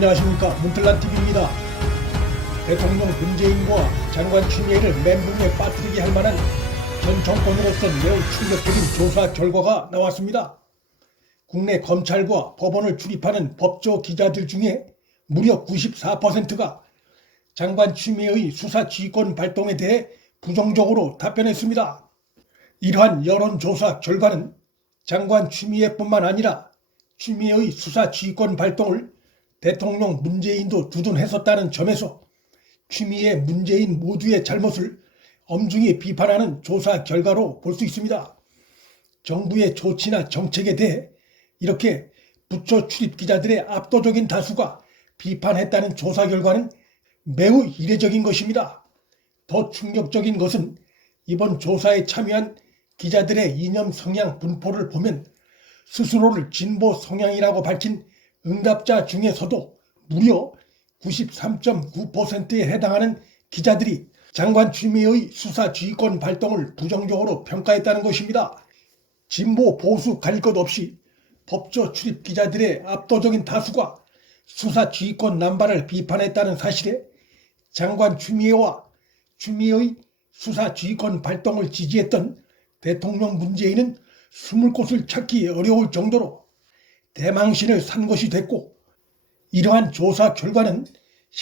안녕하십니까, 문틀란TV입니다. 대통령 문재인과 장관 추미애를 멘붕에 빠뜨리게 할 만한 전 정권으로선 매우 충격적인 조사 결과가 나왔습니다. 국내 검찰과 법원을 출입하는 법조 기자들 중에 무려 94%가 장관 추미애의 수사 지휘권 발동에 대해 부정적으로 답변했습니다. 이러한 여론조사 결과는 장관 추미애뿐만 아니라 추미애의 수사 지휘권 발동을 대통령 문재인도 두둔했었다는 점에서 추미애, 문재인 모두의 잘못을 엄중히 비판하는 조사 결과로 볼 수 있습니다. 정부의 조치나 정책에 대해 이렇게 부처 출입 기자들의 압도적인 다수가 비판했다는 조사 결과는 매우 이례적인 것입니다. 더 충격적인 것은 이번 조사에 참여한 기자들의 이념 성향 분포를 보면 스스로를 진보 성향이라고 밝힌 응답자 중에서도 무려 93.9%에 해당하는 기자들이 장관 추미애의 수사 지휘권 발동을 부정적으로 평가했다는 것입니다. 진보 보수 가릴 것 없이 법조 출입 기자들의 압도적인 다수가 수사 지휘권 남발을 비판했다는 사실에 장관 추미애와 추미애의 수사 지휘권 발동을 지지했던 대통령 문재인은 숨을 곳을 찾기 어려울 정도로 대망신을 산 것이 됐고, 이러한 조사 결과는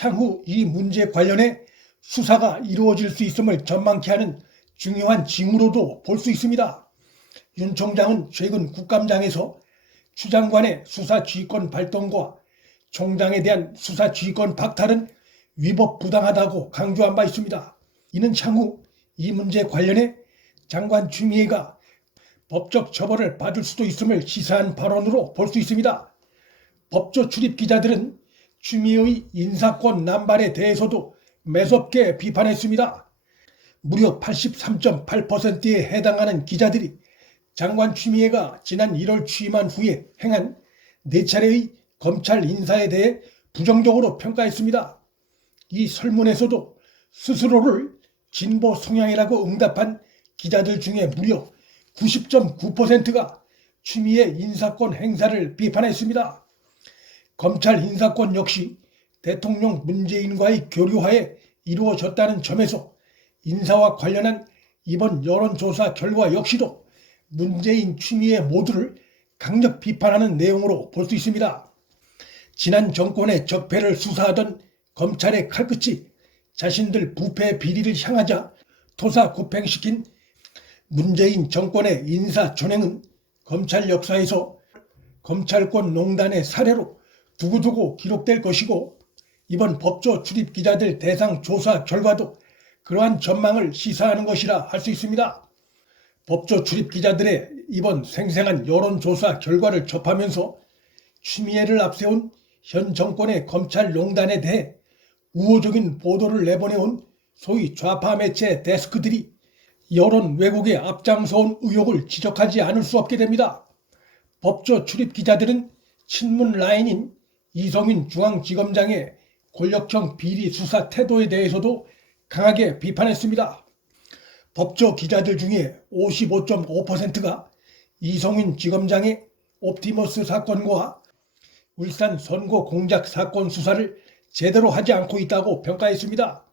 향후 이 문제 관련해 수사가 이루어질 수 있음을 전망케 하는 중요한 징후로도 볼 수 있습니다. 윤 총장은 최근 국감장에서 추 장관의 수사 지휘권 발동과 총장에 대한 수사 지휘권 박탈은 위법 부당하다고 강조한 바 있습니다. 이는 향후 이 문제 관련해 장관 추미애가 법적 처벌을 받을 수도 있음을 시사한 발언으로 볼 수 있습니다. 법조 출입 기자들은 추미애의 인사권 남발에 대해서도 매섭게 비판했습니다. 무려 83.8%에 해당하는 기자들이 장관 추미애가 지난 1월 취임한 후에 행한 4차례의 검찰 인사에 대해 부정적으로 평가했습니다. 이 설문에서도 스스로를 진보 성향이라고 응답한 기자들 중에 무려 90.9%가 추미애 인사권 행사를 비판했습니다. 검찰 인사권 역시 대통령 문재인과의 교류하에 이루어졌다는 점에서 인사와 관련한 이번 여론조사 결과 역시도 문재인, 추미애 모두를 강력 비판하는 내용으로 볼 수 있습니다. 지난 정권의 적폐를 수사하던 검찰의 칼끝이 자신들 부패 비리를 향하자 토사구팽시킨 문재인 정권의 인사 전횡은 검찰 역사에서 검찰권 농단의 사례로 두고두고 기록될 것이고, 이번 법조 출입 기자들 대상 조사 결과도 그러한 전망을 시사하는 것이라 할 수 있습니다. 법조 출입 기자들의 이번 생생한 여론조사 결과를 접하면서 추미애를 앞세운 현 정권의 검찰 농단에 대해 우호적인 보도를 내보내온 소위 좌파 매체 데스크들이 여론 왜곡에 앞장서온 의혹을 지적하지 않을 수 없게 됩니다. 법조 출입 기자들은 친문 라인인 이성윤 중앙지검장의 권력형 비리 수사 태도에 대해서도 강하게 비판했습니다. 법조 기자들 중에 55.5%가 이성윤 지검장의 옵티머스 사건과 울산 선거 공작 사건 수사를 제대로 하지 않고 있다고 평가했습니다.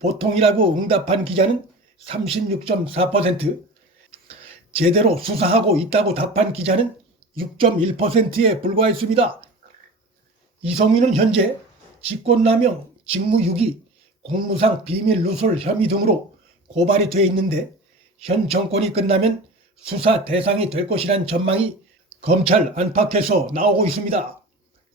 보통이라고 응답한 기자는 36.4%, 제대로 수사하고 있다고 답한 기자는 6.1%에 불과했습니다. 이성윤은 현재 직권남용, 직무유기, 공무상 비밀 누설 혐의 등으로 고발이 돼 있는데 현 정권이 끝나면 수사 대상이 될 것이란 전망이 검찰 안팎에서 나오고 있습니다.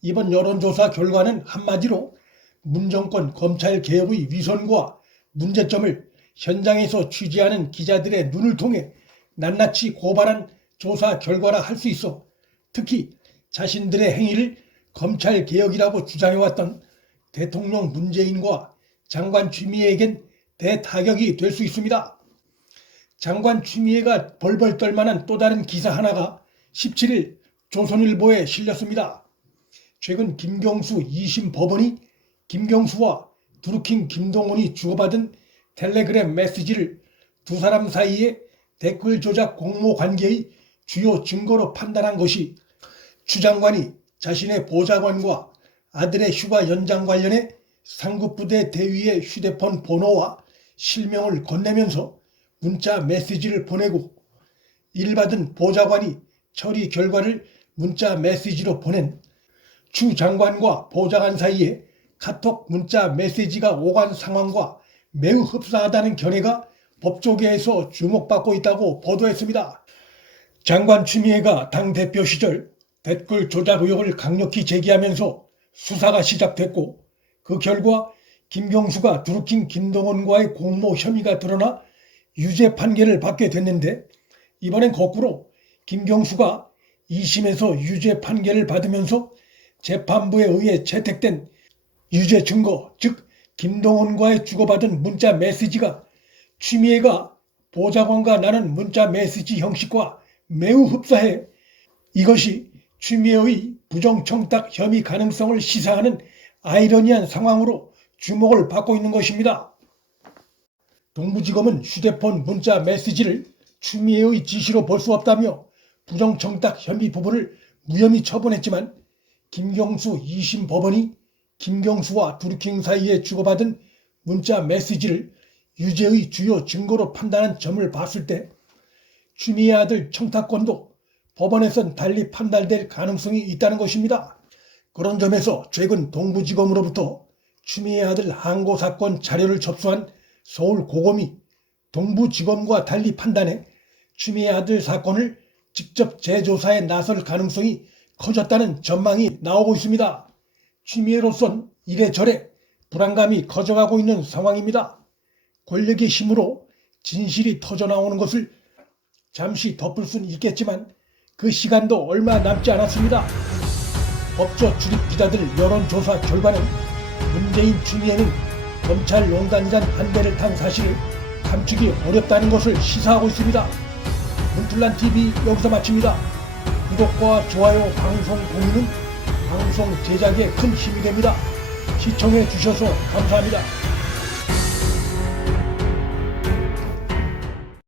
이번 여론조사 결과는 한마디로 문정권 검찰개혁의 위선과 문제점을 현장에서 취재하는 기자들의 눈을 통해 낱낱이 고발한 조사 결과라 할 수 있어 특히 자신들의 행위를 검찰개혁이라고 주장해왔던 대통령 문재인과 장관 추미애에겐 대타격이 될 수 있습니다. 장관 추미애가 벌벌 떨만한 또 다른 기사 하나가 17일 조선일보에 실렸습니다. 최근 김경수 2심 법원이 김경수와 드루킹 김동훈이 주고받은 텔레그램 메시지를 두 사람 사이의 댓글 조작 공모 관계의 주요 증거로 판단한 것이 추 장관이 자신의 보좌관과 아들의 휴가 연장 관련해 상급부대 대위의 휴대폰 번호와 실명을 건네면서 문자 메시지를 보내고 일 받은 보좌관이 처리 결과를 문자 메시지로 보낸 추 장관과 보좌관 사이에 카톡 문자 메시지가 오간 상황과 매우 흡사하다는 견해가 법조계에서 주목받고 있다고 보도했습니다. 장관 추미애가 당대표 시절 댓글 조작 의혹을 강력히 제기하면서 수사가 시작됐고 그 결과 김경수가 드루킹 김동원과의 공모 혐의가 드러나 유죄 판결을 받게 됐는데 이번엔 거꾸로 김경수가 2심에서 유죄 판결을 받으면서 재판부에 의해 채택된 유죄 증거, 즉 김동원과의 주고받은 문자 메시지가 추미애가 보좌관과 나눈 문자 메시지 형식과 매우 흡사해 이것이 추미애의 부정청탁 혐의 가능성을 시사하는 아이러니한 상황으로 주목을 받고 있는 것입니다. 동부지검은 휴대폰 문자 메시지를 추미애의 지시로 볼 수 없다며 부정청탁 혐의 부분을 무혐의 처분했지만 김경수 2심 법원이 김경수와 드루킹 사이에 주고받은 문자 메시지를 유죄의 주요 증거로 판단한 점을 봤을 때 추미애 아들 청탁권도 법원에선 달리 판단될 가능성이 있다는 것입니다. 그런 점에서 최근 동부지검으로부터 추미애 아들 항고 사건 자료를 접수한 서울고검이 동부지검과 달리 판단해 추미애 아들 사건을 직접 재조사에 나설 가능성이 커졌다는 전망이 나오고 있습니다. 추미애로선 이래저래 불안감이 커져가고 있는 상황입니다. 권력의 힘으로 진실이 터져나오는 것을 잠시 덮을 수는 있겠지만 그 시간도 얼마 남지 않았습니다. 법조 출입 기자들 여론조사 결과는 문재인 추미애는 검찰농단이란 한 대를 탄 사실을 감추기 어렵다는 것을 시사하고 있습니다. 문틀란TV 여기서 마칩니다. 구독과 좋아요, 방송 공유는 방송 제작에 큰 힘이 됩니다. 시청해 주셔서 감사합니다.